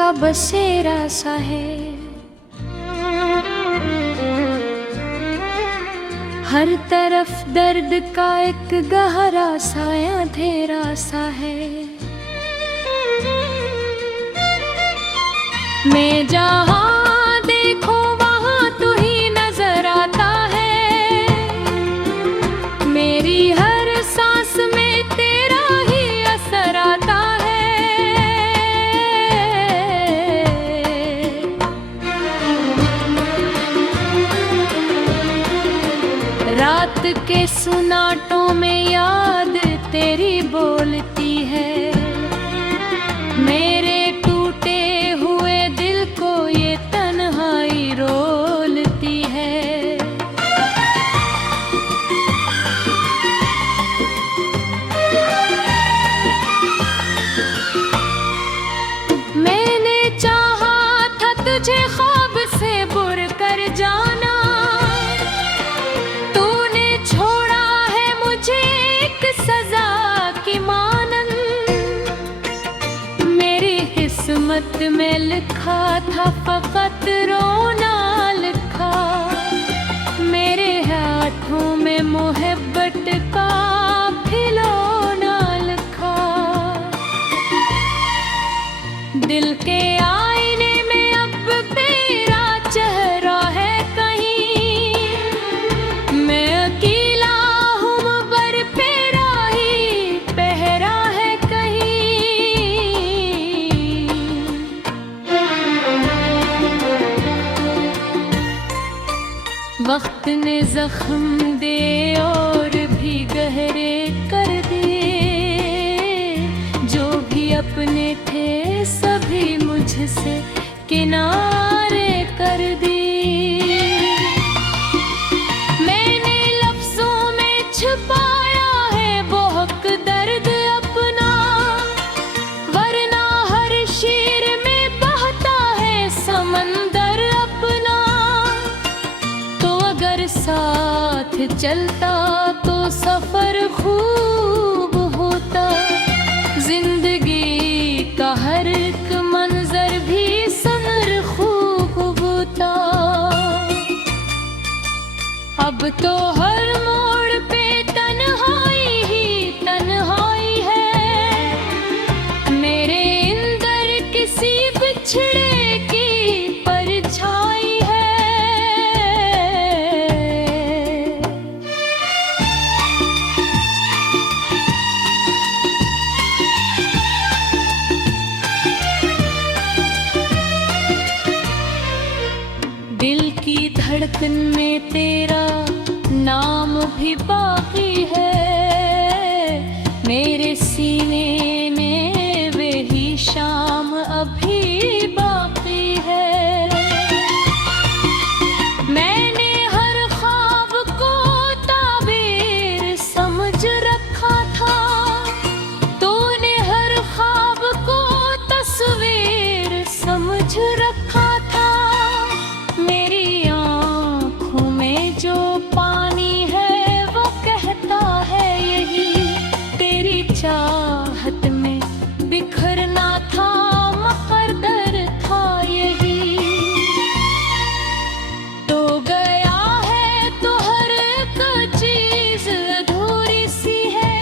का बसेरा सा है। हर तरफ दर्द का एक गहरा सा अंधेरा सा है। मैं जहाँ देखो वहाँ तू ही नजर आता है। मेरी हर सांस में तेरा ही असर आता है। रात के सुनाटों में याद तेरी बोलती है। मेरे टूटे हुए दिल को ये तन्हाई रोलती है। मैंने चाहा था तुझे ख्वाब से बुर कर जाना। तूने छोड़ा है मुझे एक सजा की मानन। मेरी किस्मत में लिखा था फकत रोना लिखा। मेरे हाथों में मोहब्बत का खिलौना लिखा। दिल के आईने में अब तेरा चेहरा है कहीं। मैं अकेला हूँ मगर तेरा ही पहरा है कहीं। वक्त ने जख्म दे और भी गहरे कर दिए। जो भी अपने थे सभी मुझसे किनारे कर दिए। मैंने लफ्जों में छुपाया है बहुत दर्द अपना। वरना हर शेर में बहता है समंदर अपना। तो अगर साथ चलता तो सफर खूब होता। जिंदगी का हर एक मंजर भी सनर खूब होता। अब तो हर मोड़ पे तन्हाई ही तन्हाई है। मेरे अंदर किसी बिछड़े की परछाई है। दिल की धड़कन में तेरा नाम भी बाकी है। मेरे सीने में वही शाम अभी बाकी है। मैंने हर ख्वाब को ताबीर समझ रखा था। तूने हर ख्वाब को तस्वीर समझ रखा था। मेरी आँखों में जो पानी है वो कहता है यही। तेरी चाहत में बिखरना था मुकद्दर था यही। तो गया है तो हर एक चीज अधूरी सी है।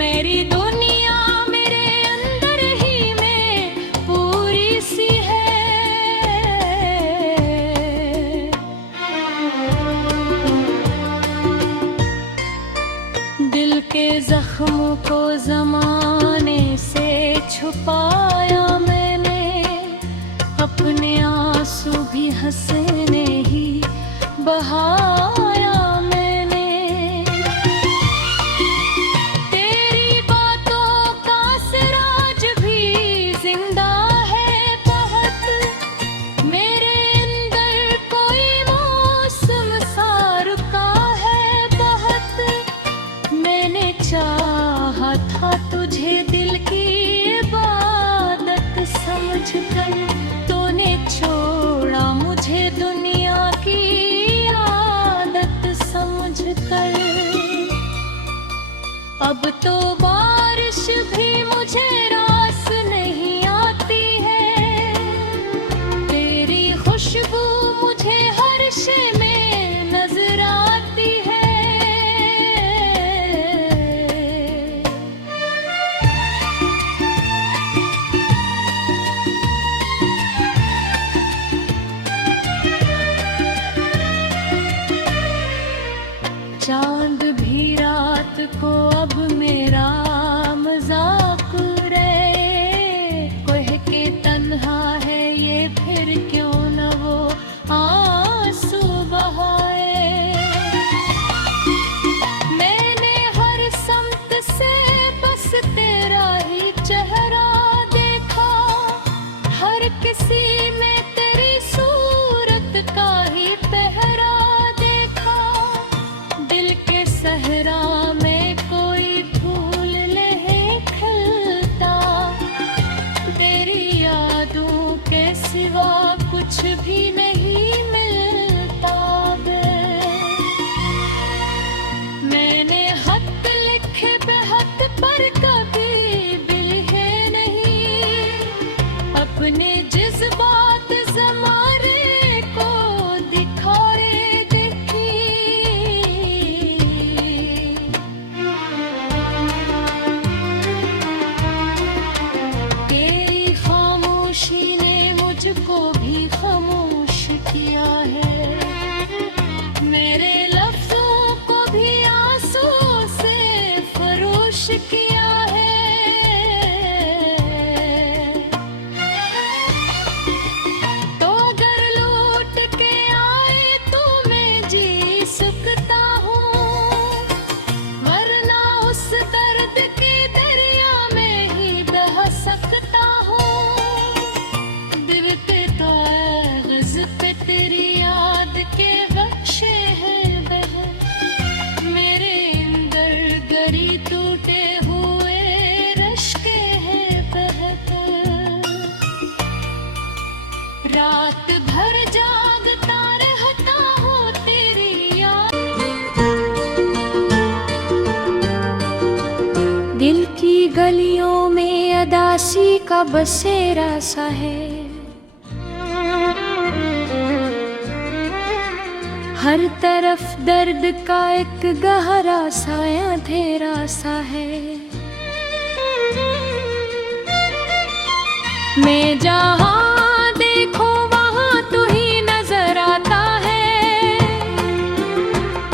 मेरी दुनिया मेरे अंदर ही में पूरी सी है। दिल के जख्मों को जमाने से छुपाया मैंने। अपने आंसू भी हंसने ही बहाया मैंने। तेरी बातों का सिराज भी जिंदा है बहुत। मेरे अंदर कोई मौसम सा रुका है बहुत। मैंने चाहा था तुझे दिल की इबादत समझकर। तूने छोड़ा मुझे दुनिया की आदत समझकर। अब तो बारिश भी मुझे रास नहीं आती चांद भी रात को अब मेरा मजाक रे, कह के तन्हा है ये फिर क्यों न वो आंसू बहाए। मैंने हर समत से बस तेरा ही चेहरा देखा, हर किसी में तेरी सूरत का ही पहरा देखा। दिल के सहरा में कोई फूल नहीं खिलता, तेरी यादों के सिवा कुछ भी नहीं मिलता बे। मैंने खत लिखे बेहद पर कभी भी लिखे नहीं, अपने जज्बात ज़माने को दिखारे देखी। तेरी खामोशी ने मुझको भी खामोश किया है, मेरे लफ्जों को भी आंसू से फरोश किया है। तो अगर लौट के आए तो मैं जी सकता हूँ, वरना उस दर्द के दरिया में ही बह सकता हूँ। दिल पे तो कागज़ पे तेरी याद के बख्शे हैं बहन, मेरे अंदर गरी टूटे हुए रश्के हैं बहकर। रात भर जागता रहता हूँ तेरी याद। दिल की गलियों में अदासी का बसेरा सा है, हर तरफ दर्द का एक गहरा सा अंधेरा सा है। मैं जहाँ देखो वहाँ तू ही नजर आता है,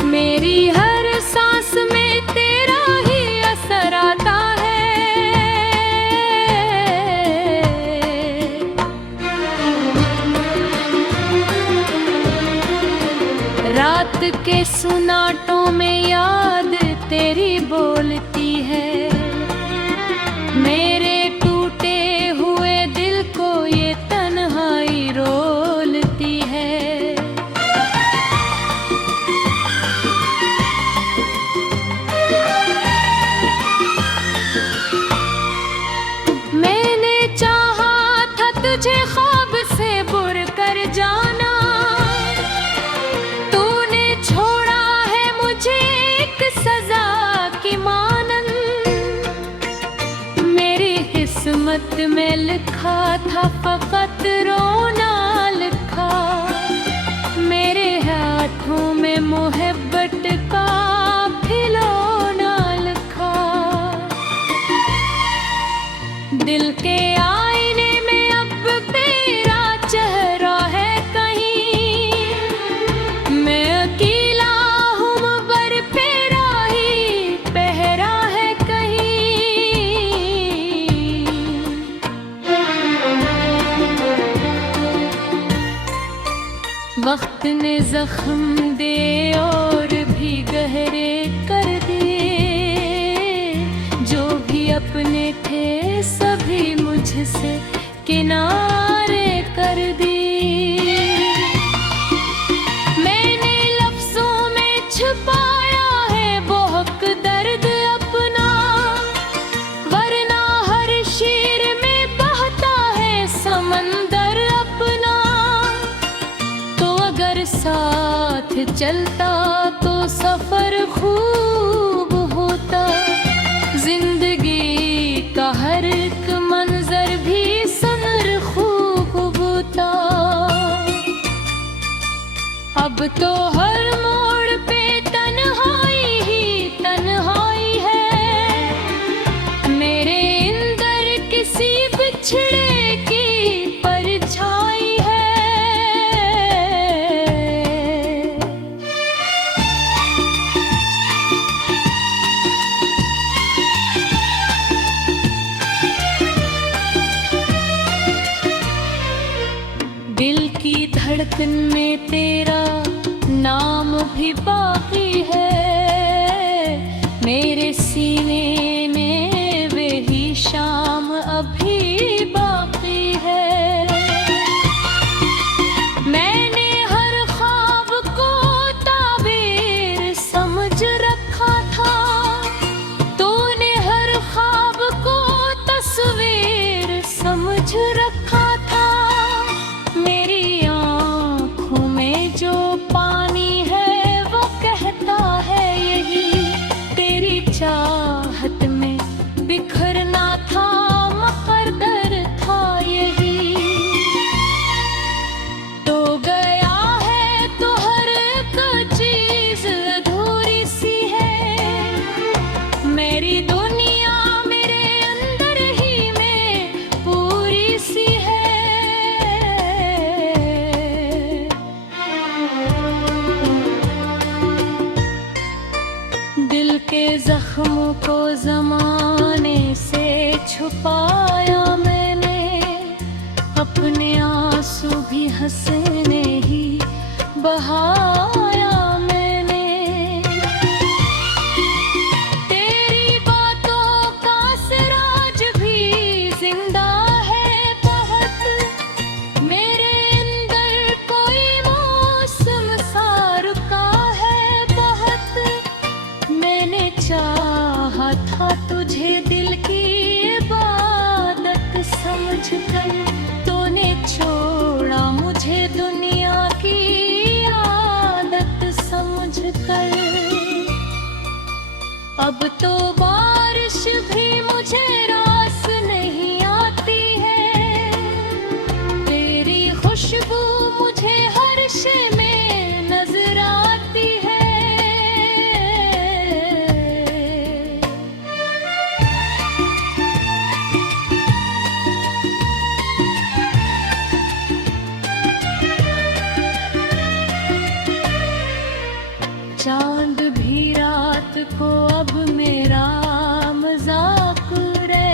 मेरी हर सांस में तेरा ही असर आता है। रात के सुनाटों में याद तेरी बोलती है, मेरे टूटे हुए दिल को ये तन्हाई रोलती है। मैंने चाहा था तुझे ख्वाब से बुर कर जाना, तूने छोड़ा है मुझे एक सजा की मानन। मेरी किस्मत में लिखा था फकत रोना लिखा, मेरे हाथों में मोहब्बत का खिलौना लिखा। दिल के आईने में अब तेरा चेहरा है कहीं, मैं अकेला हूँ मगर तेरा ही पहरा है कहीं। वक्त ने जख्म दे और भी गहरे कर दिए, जो भी अपने थे सभी मुझसे किनारे कर दिए। मैंने लफ्जों में छुपाया है बहुत दर्द अपना, वरना हर शेर में बहता है समंदर अपना। तो अगर साथ चलता तो सफर खूब होता, जिंदगी का हर एक मंजर भी सनर खूब होता। अब तो हर मोड़ पे तन्हाई ही तन्हाई है, मेरे अंदर किसी बिछड़े की परछाई है। अभी बाकी है। मेरे सीने में वही शाम अभी बाकी है। मैंने हर ख्वाब को ताबीर समझ रखा था, तूने हर ख्वाब को तस्वीर समझ रखा था। मेरी आँखों में जो पानी है वो कहता है यही, तेरी चाहत में बिखरना था, मुकद्दर था यही। तो गया है तो हर एक चीज अधूरी सी है। मेरी दुनिया मेरे अंदर ही में पूरी सी है। दिल के जख्मों को जमाने से छुपाया मैंने, अपने आंसू भी हंसने ही बहाया मैंने। तेरी बातों का सिराज भी जिंदा है बहुत, मेरे अंदर कोई मौसम सा रुका है बहुत। मैंने चाहा था तुझे दिल की इबादत समझकर, तूने छोड़ा मुझे दुनिया की आदत समझकर। अब तो बारिश भी मुझे रास नहीं आती है, तेरी खुशबू मुझे हर शे में नजर आती है। चांद भी रात को अब मेरा मजाक रे,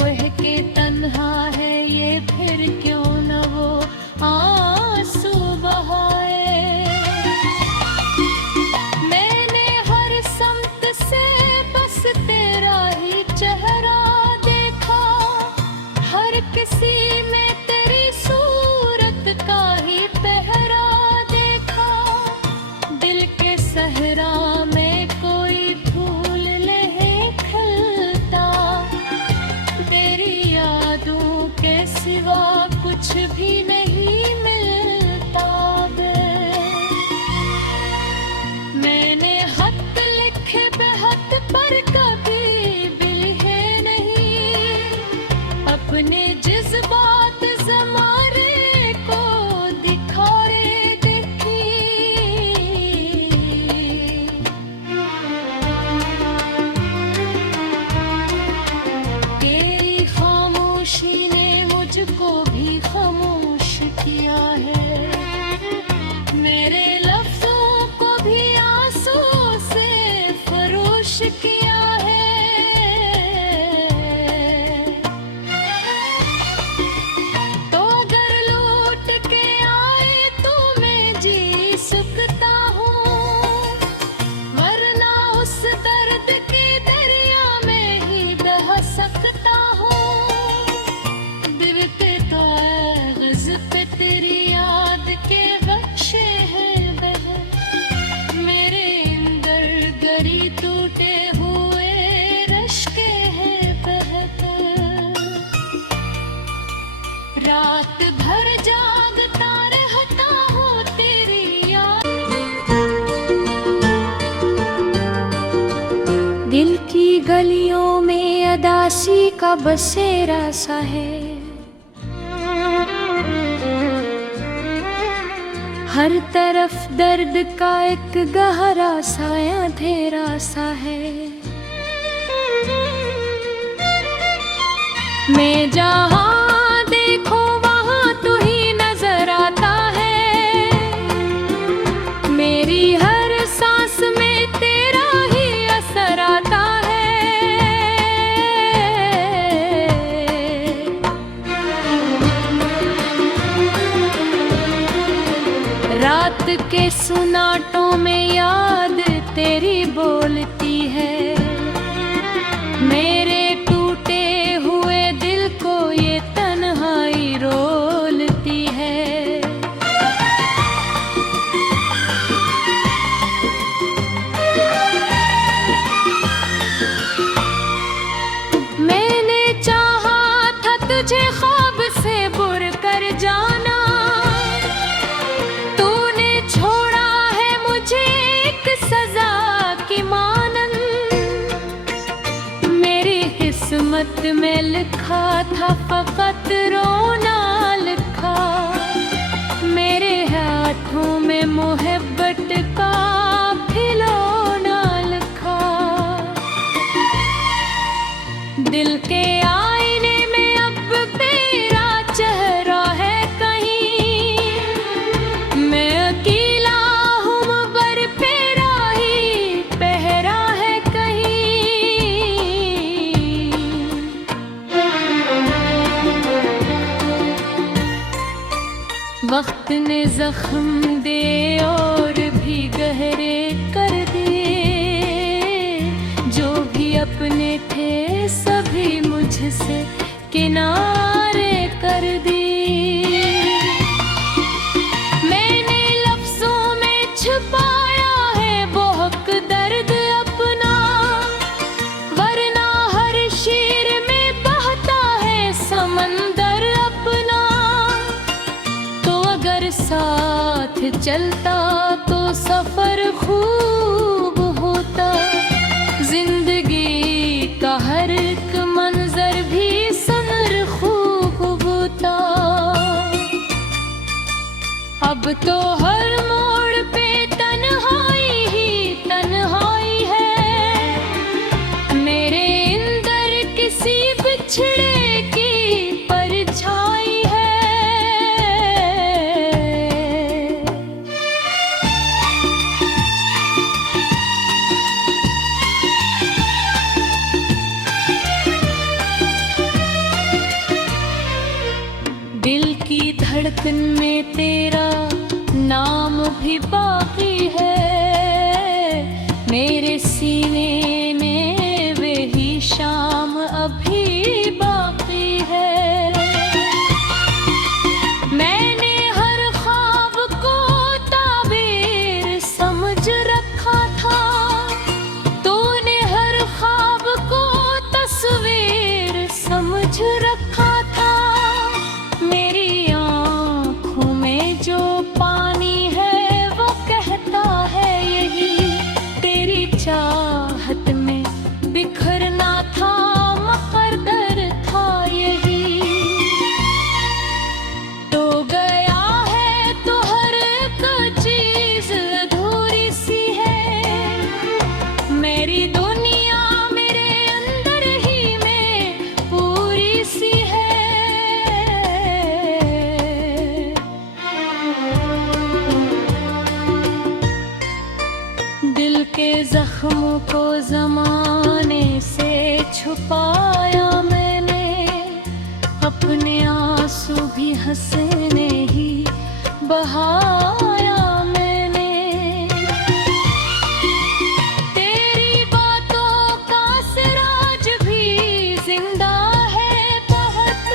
कह के तन्हा है ये फिर क्यों न वो आंसू बहाए। मैंने हर समत से बस तेरा ही चेहरा देखा, हर किसी में तेरी सूरत का ही पहरा देखा। दिल के सहरा में कोई फूल नहीं खिलता, तेरी यादों के सिवा कुछ भी नहीं मिलता बे। मैंने खत लिखे बेहद पर कभी भी लिखे नहीं, अपने जज्बात ज़माने को दिखारे देखी। तेरी खामोशी ने मुझको भी खामोश किया है, मेरे लफ्जों को भी आंसू से फरोश किया है। तो अगर लौट के आए तो मैं जी सकता हूँ, वरना उस दर्द के दरिया में ही बह सकता हूँ। दिल पे कागज पे तेरी याद के बख्शे हैं बह, मेरे अंदर गरी टूटे हुए रश्के हैं बहकर। रात भर जागता रहता हूँ तेरी याद। दिल की गलियों में अदासी का बसेरा सा है, हर तरफ दर्द का एक गहरा सा अंधेरा सा है। मैं जहाँ देखो वहाँ तू ही नजर आता है, मेरी हर सांस में तेरा ही असर आता है। रात के सुन सन्नाटों में याद तेरी बोलती है। मेरे टूटे हुए दिल को ये तन्हाई रोलती है। मैंने चाहा था तुझे ख्वाब से बुर कर जाना, तूने छोड़ा है मुझे एक सजा की मानंद। मेरी किस्मत में लिखा था फकत रोना लिखा, मेरे हाथों में मोहब्बत का खिलौना लिखा। दिल के आईने में अब तेरा चेहरा है कहीं, मैं अकेला हूँ मगर तेरा ही पहरा है कहीं। वक्त ने जख्म दे और भी गहरे कर दिए, जो भी अपने थे सभी मुझसे किनारे कर दिए। मैंने लफ्जों में छुपाया है बहुत दर्द अपना, वरना हर शेर में बहता है समंदर अपना। तो अगर साथ चलता तो सफर खूब होता, जिंदगी का हर एक मंजर भी सनर खूब होता। अब तो हर मोड़ पे तन्हाई ही तन्हाई है, मेरे अंदर किसी बिछड़े की परछाई है। दिल की धड़कन में तेरा नाम भी बाकी है, मेरे सीने में वही शाम अभी बाकी है। मैंने हर ख्वाब को ताबीर समझ रखा था, तूने हर ख्वाब को तस्वीर समझ रखा था। मेरी आँखों में जो पानी है वो कहता है यही, तेरी चाहत में बिखरना था मुकद्दर था यही। तो गया है तो हर एक चीज अधूरी सी है, मेरी दुनिया मेरे अंदर ही में पूरी सी है। दिल के जख्मों को जमाने से छुपाया मैंने, अपने आंसू भी हंसने ही बहाया मैंने। तेरी बातों का सिराज भी जिंदा है बहुत,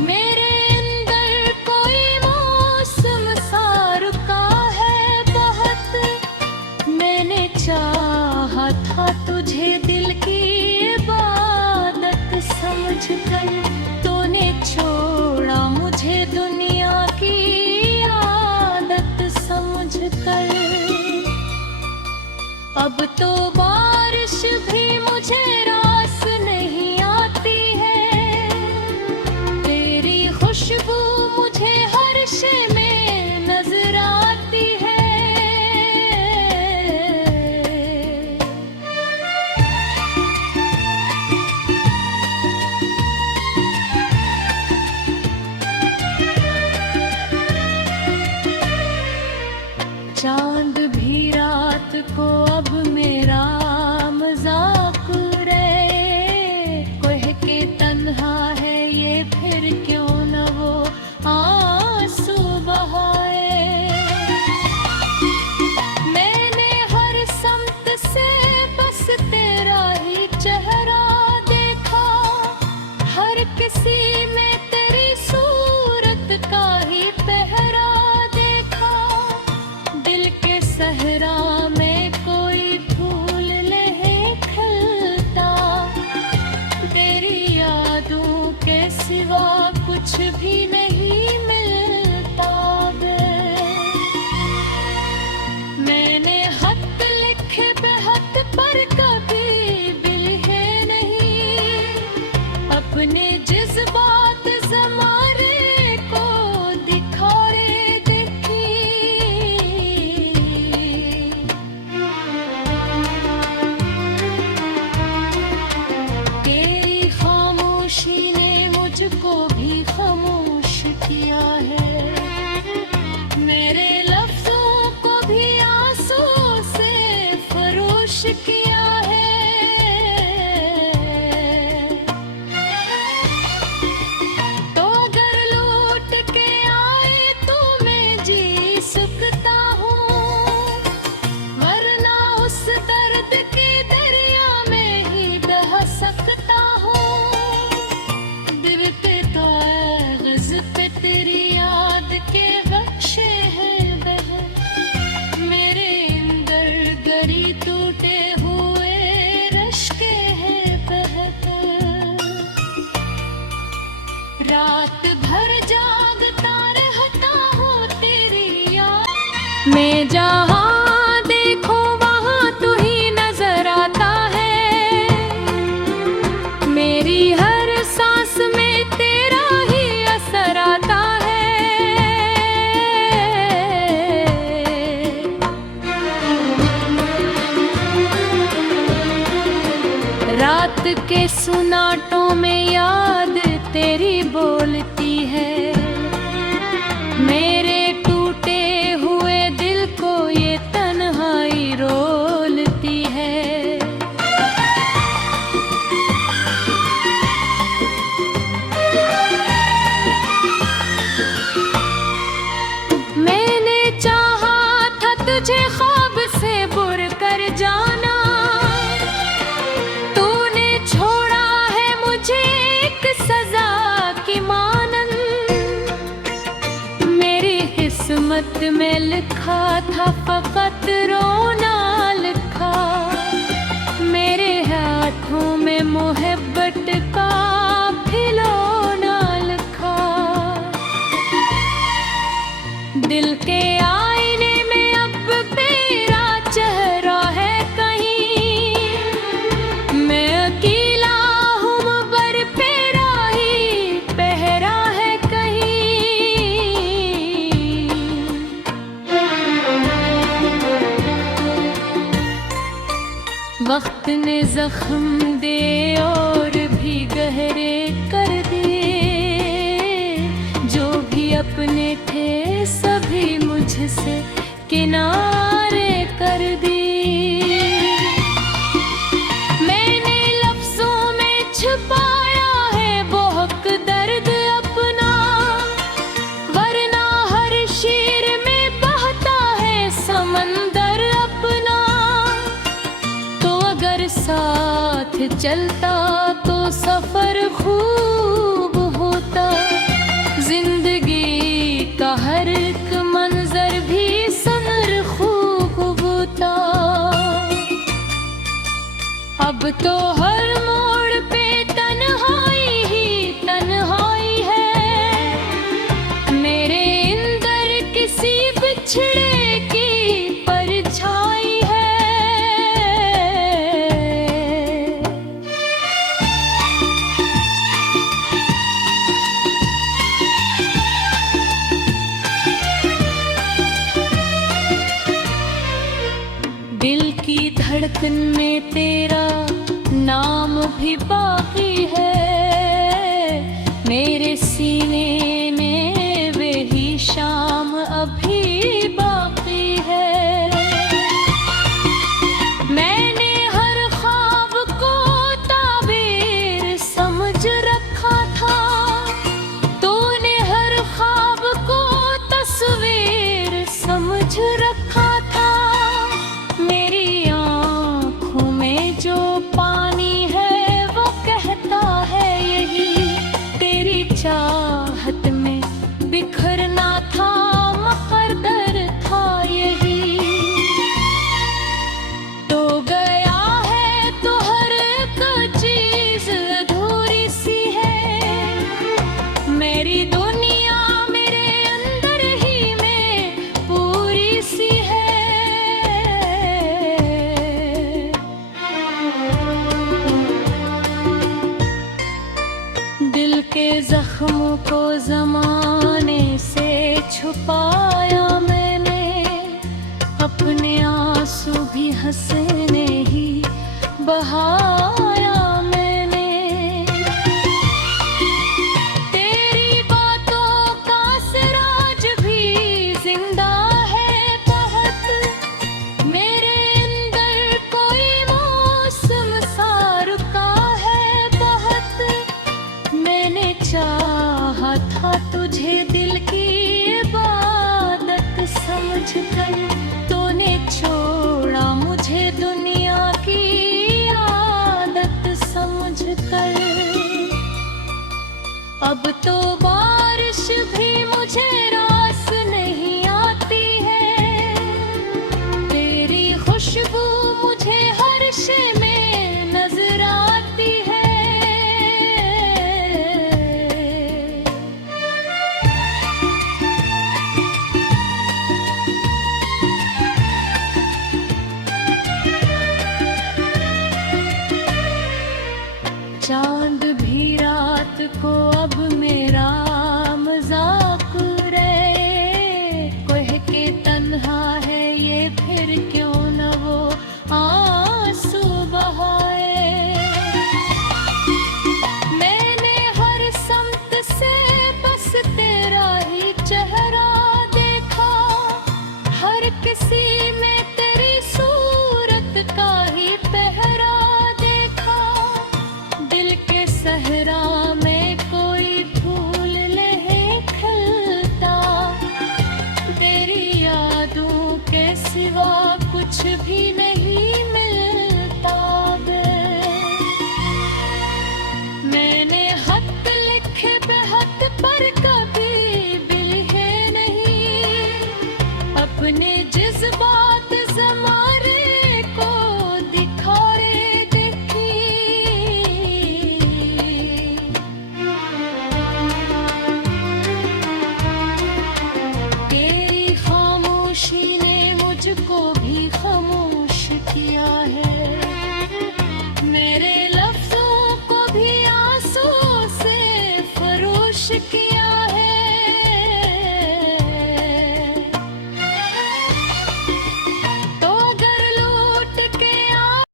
मेरे अंदर कोई मौसम सा रुका है बहुत। मैंने चाहा था तुझे दिल की इबादत समझ कर, तूने छोड़ा मुझे दुनिया की आदत समझ कर। अब तो बारिश भी मुझे रास नहीं आती है, तेरी खुशबू मुझे हर शे में नजर आती है। चांद भी रात को अब मेरा मज़ार खुश किया है। तो अगर लौट के आए तो मैं जी सकता हूँ, वरना उस दर्द के दरिया में ही बह सकता हूँ। दिल पे तो कागज़ पे तेरी याद के बख्शे हैं बह, मेरे अंदर गरी टूटे हुए रश्के हैं बह। रात भर जागता रहता हूँ तेरी याद में, जहाँ देखो वहाँ तू ही नजर आता है। मेरी हर सांस में तेरा ही असर आता है। रात के सुनाटों में याद तेरी बोलती है, मेरे टूटे हुए दिल को ये तन्हाई रोलती है। मैंने चाहा था तुझे ख्वाब से बुर कर जाना, तूने छोड़ा है मुझे एक सजा की मानन। मेरी किस्मत में लिखा था फकत रोना लिखा, मेरे हाथों में मोहब्बत का खिलौना लिखा। दिल के आईने में अब तेरा चेहरा है कहीं, मैं अकेला हूँ मगर तेरा ही पहरा है कहीं। वक्त ने जख्म दे और भी गहरे कर दिए, जो भी अपने थे सभी मुझसे किनारे कर दिए। मैंने लफ्जों में छुपाया है बहुत दर्द अपना, वरना हर शेर में बहता है समंदर अपना। तो अगर साथ चलता तो सफर खूब होता, जिंदगी का हर एक मंजर भी सनर खूब होता। अब तो हर मोड़ पे तन्हाई ही तन्हाई है, मेरे अंदर किसी बिछड़े की परछाई है। दिल की धड़कन में तेरा नाम भी बाकी है, मेरे सीने में वही शाम अभी बाकी है। मैंने हर ख्वाब को ताबीर समझ रखा था, तूने हर ख्वाब को तस्वीर समझ रखा था। मेरी आँखों में जो पानी है वो कहता है यही, तेरी चाहत में बिखरना था मुकद्दर था यही। तो गया है तो हर एक चीज अधूरी सी है, मेरी दुनिया मेरे अंदर ही में पूरी सी है। दिल के जख्मों को जमाने से छुपाया मैंने, अपने आंसू भी हंसने ही बहाया मैंने। तेरी बातों का सिराज भी जिंदा है बहुत, मेरे अंदर कोई अब तो बारिश भी मुझे रास नहीं आती है, तेरी खुशबू मुझे हर शे में नजर आती है। चांद भी रात को अब